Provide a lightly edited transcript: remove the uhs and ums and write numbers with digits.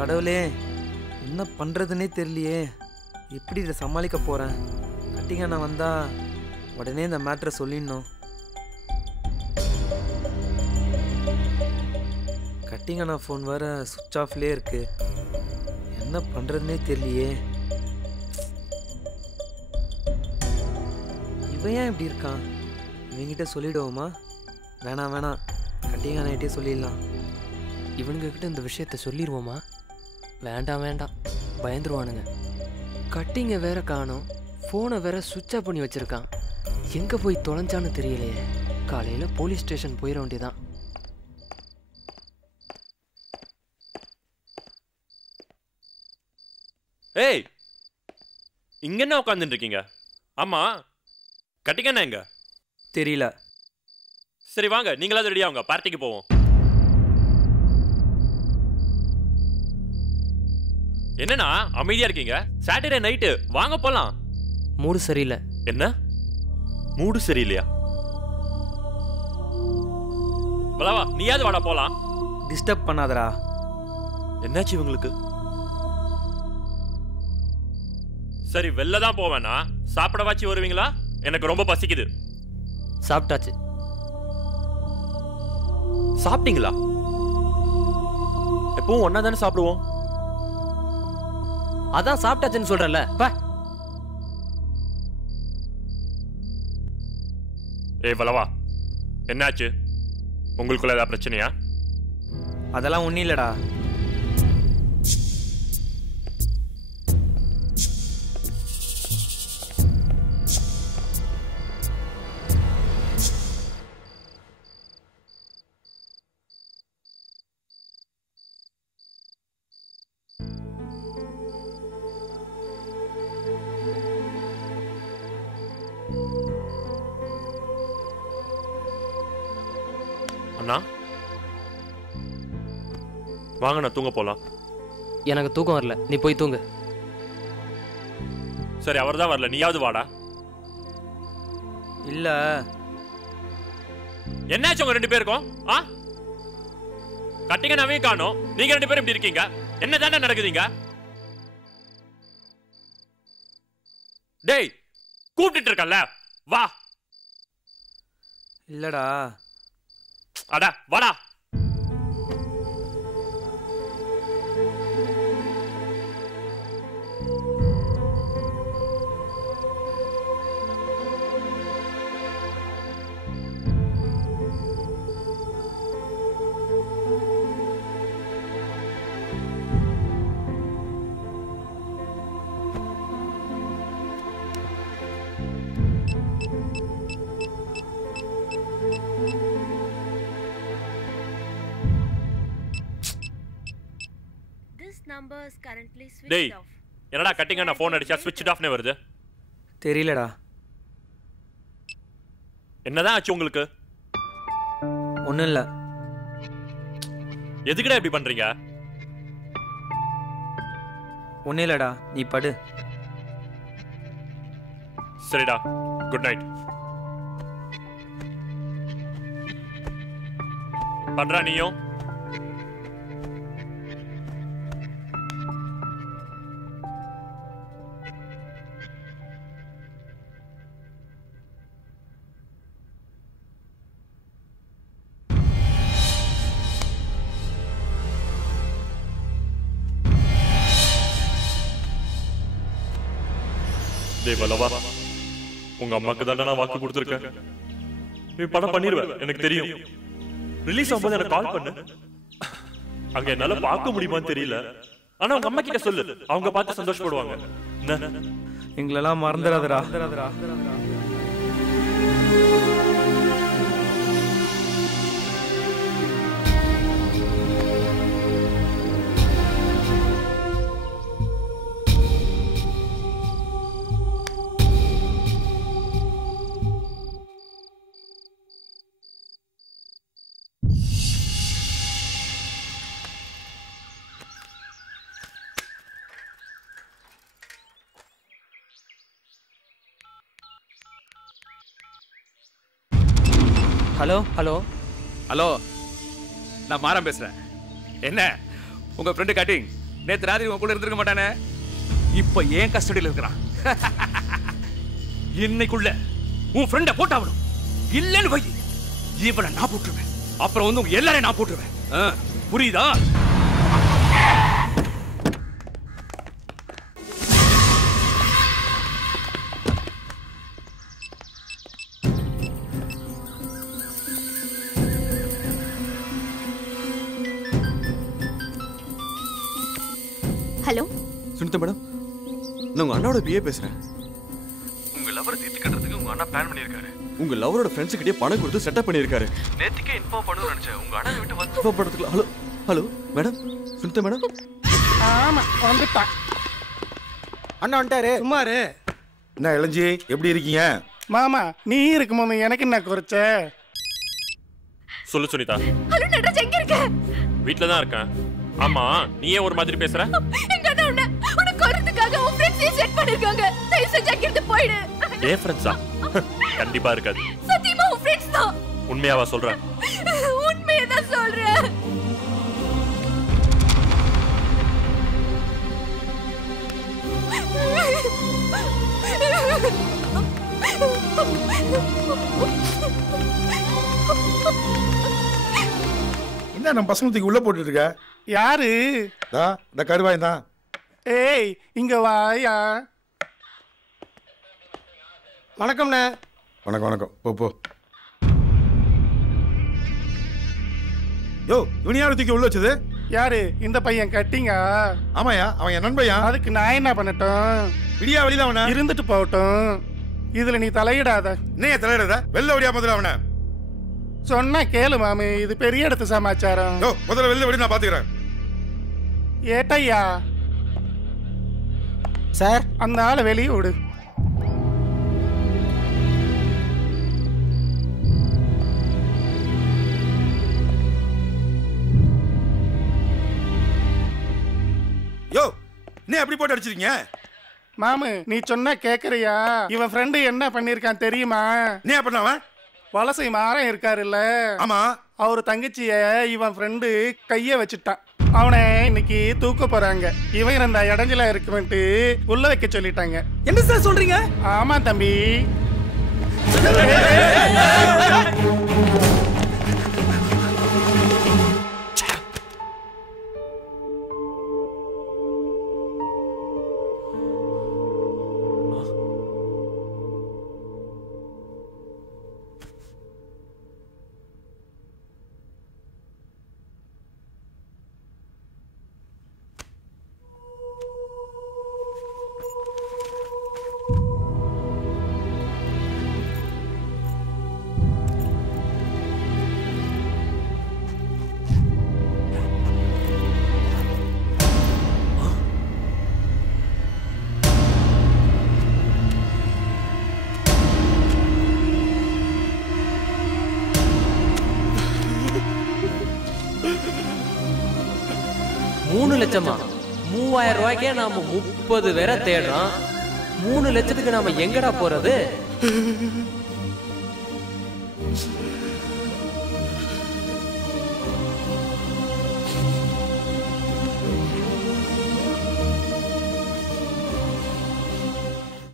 கடவுளே, என்ன பண்ணுறதுன்னே தெரியலையே. எப்படி இதை சமாளிக்க போகிறேன்? கட்டிங்க நான் வந்தா உடனே இந்த மேட்ரை சொல்லிடணும். கட்டிங்க நான் ஃபோன் வேற சுவிட்ச் ஆஃப்லேயே இருக்கு. என்ன பண்ணுறதுனே தெரியலையே. இவன் ஏன் இப்படி இருக்கான்? இவங்கிட்ட சொல்லிடுவோமா? வேணாம் வேணாம், கட்டிங்க நைட்டே சொல்லிடலாம். இவனுங்ககிட்ட இந்த விஷயத்த சொல்லிடுவோமா? வேண்டாம் வேண்டாம், பயந்துருவானுங்க. கட்டிங்க வேற காணோம், ஃபோனை வேற சுவிட்ச் ஆஃப் பண்ணி வச்சிருக்கான். எங்கே போய் தொலைஞ்சான்னு தெரியலையே. காலையில் போலீஸ் ஸ்டேஷன் போயிட வேண்டியதான். ஏய், இங்க என்ன உட்காந்துட்டு இருக்கீங்க? ஆமா, கட்டிங்கண்ணா எங்க? தெரியல. சரி வாங்க, நீங்களாவது ரெடியா வாங்க, பார்ட்டிக்கு போவோம். என்னண்ணா அமைதியா இருக்கீங்க? சாட்டர்டே நைட்டு வாங்க போலாம். மூடு சரியில்லை. என்ன மூடு சரியில்லையா? வா, நீயாவது வாடா போலாம். டிஸ்டர்ப் பண்ணாதடா. என்னாச்சு இவங்களுக்கு? சரி, வெளில தான் போவேனா? சாப்பிட வாச்சு வருவீங்களா? எனக்கு ரொம்ப பசிக்குது. சாப்பிட்டாச்சு. சாப்பிட்டீங்களா? எப்பவும் ஒன்னா தானே சாப்பிடுவோம். அதான் சாப்பிட்டாச்சுன்னு சொல்றல. ஏய் வளவா, என்னாச்சு? உங்களுக்குள்ள ஏதாவது பிரச்சனையா? அதெல்லாம் ஒன்றும் இல்லைடா. அண்ணா வாங்க, நான் தூங்க போலாம். எனக்கு தூக்கம் வரல, நீ போய் தூங்கு. சரி, அவர் தான் வரல, நீயாவது வாடா. இல்ல, என்னாச்சு உங்க ரெண்டு பேருக்கும்? கட்டிங்க நவே காணோம், நீங்க ரெண்டு பேரும் இப்படி இருக்கீங்க. என்ன தானே நடக்குதுங்க? டேய், கூப்பிட்டு இருக்கல, வா. இல்லடா. அட வாடா. டேய், என்னடா கட்டிங்க நான் ஃபோன் அடிச்சா ஸ்விட்ச் ஆஃப்னே வருது? தெரியலடா. என்னதான் ஆச்சு உங்களுக்கு? ஒன்றும் இல்லை. எதுக்குடா இப்படி பண்றீங்க? ஒன்றும் இல்லைடா, நீ படு. சரிடா, குட் நைட். பண்றா நீயும். தேவலவா, உங்க அம்மாக்கு தான் நான் வாக்கு கொடுத்துருக்கேன். நீ படம் பண்ணிடுவ, எனக்கு தெரியும். ரிலீஸ் ஆகும்போது எனக்கு கால் பண்ணு. அங்க என்னால பார்க்க முடியுமான்னு தெரியல, ஆனா உங்க அம்மா கிட்ட சொல்லு, அவங்க பார்த்து சந்தோஷப்படுவாங்க. எங்களெல்லாம் மறந்துடாதடா. ஹலோ ஹலோ ஹலோ, நான் மாறன் பேசுறேன். என்ன உங்க ஃப்ரெண்டு கட்டிங் நேத்து ராத்திரி உன் கூட இருந்திருக்க மாட்டானே, இப்ப ஏன் கஸ்டடியில் இருக்கிறான். இன்னைக்குள்ள உன் ஃப்ரெண்ட போட்டாவணும். இல்லன்னு போய் இவனை நான் போட்டுருவேன். அப்புறம் வந்து உங்க எல்லாரையும் நான் போட்டுருவேன். புரியுதா? ஹலோ சுனிதா மேடம், நான் உங்க அண்ணாவோட பிஏ பேசுறேன். உங்க லவரை தீர்த்து கட்டுறதுக்கு உங்க அண்ணா பிளான் பண்ணிருக்காரு. உங்க லவரோட ஃப்ரெண்ட்ஸ் கிட்டே பணம் கொடுத்து செட்டப் பண்ணிருக்காரு. நேத்துக்கே இன்ஃபார்ம் பண்ணணும்னு நினைச்சேன். உங்க அண்ணனை விட்டு வந்து இன்ஃபார்ம் பண்றதுக்கு. Hello hello madam, Sunita madam. ஆமா வந்துட்டான். அண்ணா வந்துட்டாரு. சும்மாரு. என்ன இளஞ்சி, எப்படி இருக்கீங்க? மாமா நீ இருக்கும்போது எனக்கு என்ன குறைச்ச? சொல்லு சுனிதா. ஹலோ நடராஜ், எங்க இருக்க? வீட்ல தான் இருக்கேன். ஆமா, நீ ஏன் ஒரு மாதிரி பேசுற? எங்க அண்ணா உன்னை கொல்றதுக்காக உன் ஃப்ரெண்ட்ஸ் செட் பண்ணிருக்காங்க. தயவு செஞ்சு அங்க இருந்து போயிடு. ஏன் ஃப்ரெண்ட்ஸா? கண்டிப்பா இருக்காது. சத்தியமா உன் ஃப்ரெண்ட்ஸ் தான். உண்மையாவா சொல்றேன்? உண்மையை தான் சொல்றேன். என்ன நம்ம பசங்களுக்கு உள்ள போட்டுட்டு இருக்க? யாரு? இந்த கருவாய் தான். ஏய் இங்க வாயா. வணக்கம்ண்ணே. வணக்கம் வணக்கம். போ போ. யோ, இவன் யாரு தூக்கி உள்ள வச்சது? யாரு? இந்த பையன் கட்டிங்க. ஆமாயா, அவன் என் நண்பையா. அதுக்கு நான் என்ன பண்ணட்டும்? விடியா வெளியில அவனை இருந்துட்டு போகட்டும். இதுல நீ தலையிடாத. என்ன தலையிடாத? வெளில விடியா முதல்ல அவனை. சொன்னா கேளு மாமி, இது பெரிய இடத்து சமாச்சாரம். யோ, முதல்ல வெளில விடி, நான் பாத்துக்கிறேன். ஏட்டையா சார், அந்த ஆளை வெளியே விடு. யோ, என்ன எப்படி போட்டு அடிச்சிருக்கீங்க? மாமு நீ சொன்னா கேக்குறியா? இவன் ஃப்ரெண்டு என்ன பண்ணிருக்கான் தெரியுமா? என்ன பண்ணவன்? வலசை மாறன் இருக்காருல்ல, ஆமா, அவரு தங்கச்சிய இவன் ஃப்ரெண்டு கைய வச்சுட்டான். அவனை இன்னைக்கு தூக்க போறாங்க. இவன் இந்த இடைஞ்சலா இருக்குமென்ட்டு உள்ள வைக்க சொல்லிட்டாங்க. என்ன சார் சொல்றீங்க? ஆமா தம்பி. லட்சமா? 3000 ரூபாய்க்கே நாம 30 பேரை தேடுறோம். 3 லட்சத்துக்கு நாம எங்கடா போறது?